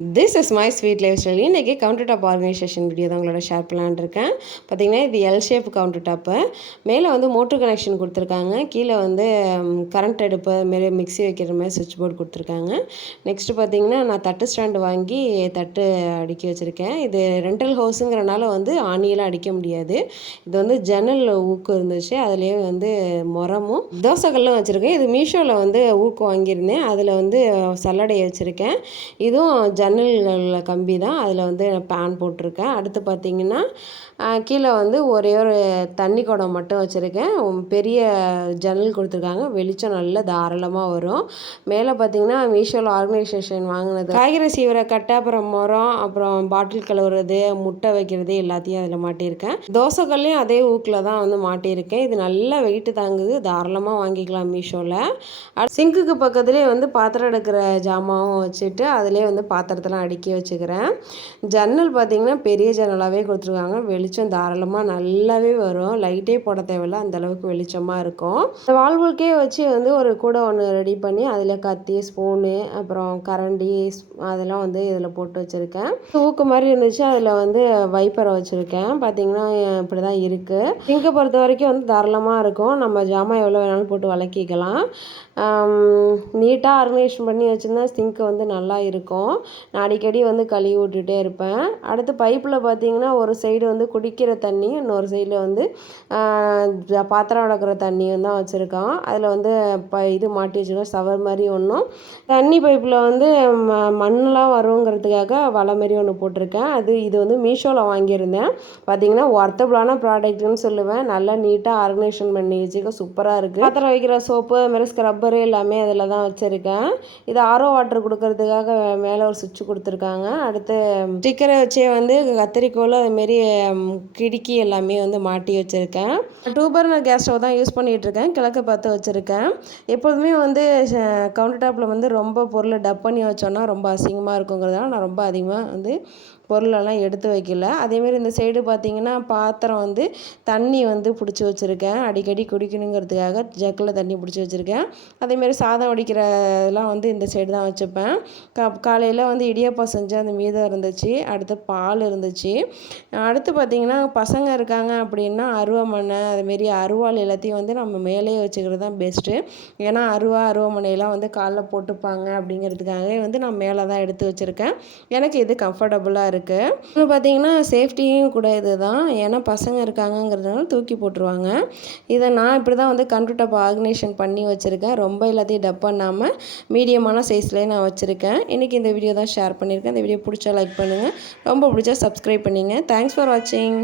This is my sweet life style இன்றைக்கி counter top organisation video தான் உங்களோட share பண்ணலான் இருக்கேன் பார்த்தீங்கன்னா இது எல் ஷேப் கவுண்டர் டாப்பு மேலே வந்து மோட்ரு கனெக்ஷன் கொடுத்துருக்காங்க. கீழே வந்து கரண்ட் அடுப்பு மாரி மிக்ஸி வைக்கிற மாதிரி சுவிட்ச் போர்டு கொடுத்துருக்காங்க. நெக்ஸ்ட்டு பார்த்தீங்கன்னா நான் தட்டு ஸ்டாண்டு வாங்கி தட்டு அடுக்கி வச்சுருக்கேன். இது ரெண்டல் ஹவுஸுங்கிறனால வந்து ஆணியெல்லாம் அடிக்க முடியாது. இது வந்து ஜன்னல் ஊக்கு இருந்துச்சு. அதுலேயே வந்து முரமும் தோசைகள்லாம் வச்சுருக்கேன். இது மீஷோவில் வந்து ஊக்கு வாங்கியிருந்தேன். அதில் வந்து சல்லடையை வச்சுருக்கேன். இதுவும் ஜன் ஜன்னல்களில் கம்பி தான். அதில் வந்து பேன் போட்டிருக்கேன். அடுத்து பார்த்திங்கன்னா கீழே வந்து ஒரே ஒரு தண்ணி குடம் மட்டும் வச்சுருக்கேன். பெரிய ஜன்னல் கொடுத்துருக்காங்க. வெளிச்சம் நல்ல தாராளமாக வரும். மேலே பார்த்திங்கன்னா மீஷோவில் ஆர்கனைசேஷன் வாங்கினது. காய்கறி சீவரை கட்டை அப்புறம் மரம் அப்புறம் பாட்டில் கழுவுறது முட்டை வைக்கிறது எல்லாத்தையும் அதில் மாட்டியிருக்கேன். தோசைக்கல்லையும் அதே ஊக்கில் தான் வந்து மாட்டியிருக்கேன். இது நல்லா வெயிட்டு தாங்குது. தாராளமாக வாங்கிக்கலாம் மீஷோவில் சிங்குக்கு பக்கத்துலேயே வந்து பாத்திரம் எடுக்கிற ஜாமாவும் வச்சுட்டு அதிலே வந்து பாத்திரம் பாத்திரத்தெல்லாம் அடுக்கி வச்சுக்கிறேன். ஜன்னல் பார்த்திங்கன்னா பெரிய ஜன்னலாகவே கொடுத்துருக்காங்க. வெளிச்சம் தாராளமாக நல்லாவே வரும். லைட்டே போட தேவையில்ல. அந்தளவுக்கு வெளிச்சமாக இருக்கும். இந்த வால்வுக்கே வச்சு வந்து ஒரு கூட ஒன்று ரெடி பண்ணி அதில் கத்தி ஸ்பூனு அப்புறம் கரண்டி அதெல்லாம் வந்து இதில் போட்டு வச்சுருக்கேன். தூக்கு மாதிரி இருந்துச்சு. அதில் வந்து வைப்பரை வச்சுருக்கேன். பார்த்திங்கன்னா இப்படி தான் இருக்குது சிங்கை பொறுத்த வரைக்கும் வந்து தாராளமாக இருக்கும். நம்ம ஜாமான் எவ்வளோ வேணாலும் போட்டு வளர்க்கிக்கலாம் நீட்டாக ஆர்கனைசேஷன் பண்ணி வச்சுருந்தா சிங்க்கு வந்து நல்லா இருக்கும். நான் அடிக்கடி வந்து கழுவி விட்டுட்டே இருப்பேன். அடுத்து பைப்பில் பார்த்தீங்கன்னா ஒரு சைடு வந்து குடிக்கிற தண்ணி இன்னொரு சைடில் வந்து பாத்திரம் அடக்கிற தண்ணியும் தான் வச்சுருக்கோம் அதில் வந்து ப இது மாட்டி வச்சுருக்கோம் சவர் மாதிரி ஒன்றும் தண்ணி பைப்பில் வந்து ம மண்ணெலாம் வருங்கிறதுக்காக வலை மாரி ஒன்று போட்டிருக்கேன். அது இது வந்து மீஷோவில் வாங்கியிருந்தேன். பார்த்தீங்கன்னா ஒர்த்தபுளான ப்ராடக்ட்னு சொல்லுவேன். நல்லா நீட்டாக ஆர்கனைசேஷன் பண்ணி வச்சுக்க சூப்பராக இருக்குது பாத்திரம் வைக்கிற சோப்பு அதுமாதிரி ஸ்க்ரப்பரு எல்லாமே அதில் தான் வச்சுருக்கேன். இது ஆரோ வாட்டர் கொடுக்கறதுக்காக மேலே ஒரு சுவிட்ச் கொடுத்துருக்காங்க. அடுத்து ஸ்டிக்கரை வச்சே வந்து கத்திரிக்கோள் அதுமாரி கிடுக்கி எல்லாமே வந்து மாட்டி வச்சுருக்கேன். டூ பர்னர் கேஸ் ஸ்டவ் தான் யூஸ் பண்ணிகிட்ருக்கேன் கிழக்கு பார்த்து வச்சுருக்கேன். எப்போதுமே வந்து கவுண்டர் டாப்பில் வந்து ரொம்ப பொருளை டப் பண்ணி வச்சோன்னா ரொம்ப அசிங்கமாக இருக்குங்கிறதுனால நான் ரொம்ப அதிகமாக வந்து பொருளெல்லாம் எடுத்து வைக்கல. அதேமாரி இந்த சைடு பார்த்திங்கன்னா பாத்திரம் வந்து தண்ணி வந்து பிடிச்சி வச்சுருக்கேன். அடிக்கடி குடிக்கணுங்கிறதுக்காக ஜக்கில் தண்ணி பிடிச்சி வச்சுருக்கேன். அதேமாரி சாதம் வடிக்கிறதெல்லாம் வந்து இந்த சைடு தான் வச்சுப்பேன். கா காலையில் வந்து இடியப்பம் செஞ்சு அந்த மீதம் இருந்துச்சு. அடுத்து பால் இருந்துச்சு. அடுத்து பார்த்திங்கன்னா பசங்க இருக்காங்க அப்படின்னா அருவாமனை அதுமாரி அருவாள் எல்லாத்தையும் வந்து நம்ம மேலேயே வச்சுக்கிறது தான் பெஸ்ட்டு ஏன்னா அருவா அருவாமனையெல்லாம் வந்து காலைல போட்டுப்பாங்க அப்படிங்கிறதுக்காகவே வந்து நான் மேலே தான் எடுத்து வச்சுருக்கேன். எனக்கு இது கம்ஃபர்டபுளாக இருக்குது இருக்குது இப்போ பார்த்தீங்கன்னா சேஃப்டியும் கூட இது தான் ஏன்னா பசங்க இருக்காங்கங்கிறதுனால தூக்கி போட்டுருவாங்க. இதை நான் இப்படி தான் வந்து கண்ட்ரு டப் ஆர்கனைசேஷன் பண்ணி வச்சுருக்கேன். ரொம்ப எல்லாத்தையும் டப் பண்ணாமல் மீடியமான சைஸ்லேயே நான் வச்சுருக்கேன். இன்றைக்கி இந்த வீடியோ தான் ஷேர் பண்ணியிருக்கேன். இந்த வீடியோ பிடிச்சா லைக் பண்ணுங்கள் ரொம்ப பிடிச்சா சப்ஸ்கிரைப் பண்ணிங்க. தேங்க்ஸ் ஃபார் வாட்சிங்